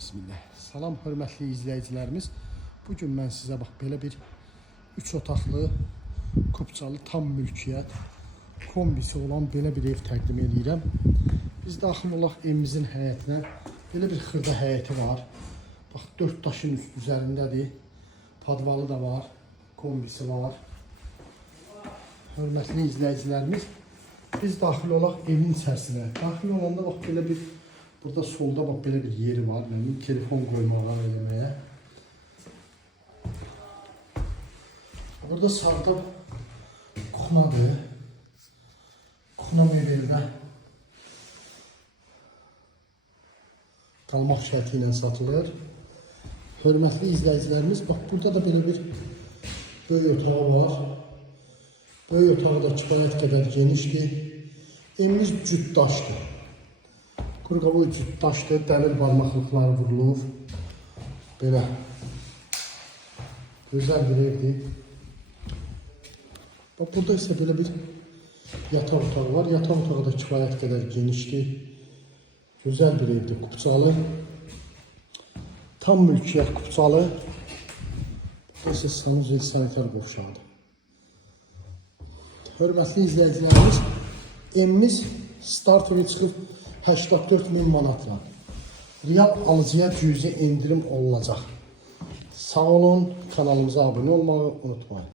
Bismillah. Salam hörmətli izləyicilərimiz. Bugün mən sizə bax belə bir 3 otaqlı, kupçalı, tam mülkiyyət kombisi olan belə bir ev təqdim edirəm. Biz daxil olaq evimizin həyətinə. Belə bir xırda həyəti var. Bax 4 daşın üzərindədir. Padvalı da var, kombisi var. Hörmətli izləyicilərimiz, biz daxil olaq evin içərisinə. Daxil olanda bax belə bir, burada solda bax belə bir yeri var. Mənim telefon qoymağa eləməyə. Burada sağda kuxnadır. Kuxna mebeldə qalmaq şərti ilə satılır. Hörmətli izləyicilərimiz, bax burada da belə bir böyük otağı var. Böyük otağı da kifayət qədər genişdir. Evimiz cütdaşdır. Qurqavoy cütdaşdır. Dəmir barmaqlıqları vurulur. Belə gözəl bir evdir. Bax burada isə belə bir yataq otağı var. Yataq otağı da kifayət qədər genişdir. Gözəl bir evdir. Kupçalı. Tam mülkiyyət kupçalı. Burada isə sanuzel sanitar qovşağıdır. Hörmətli izləyicilərimiz, evimiz start evi çıxıb 84.000 manatla. Real alıcıya cüzi indirim olunacaq. Sağ olun, kanalımıza abunə olmağı unutmayın.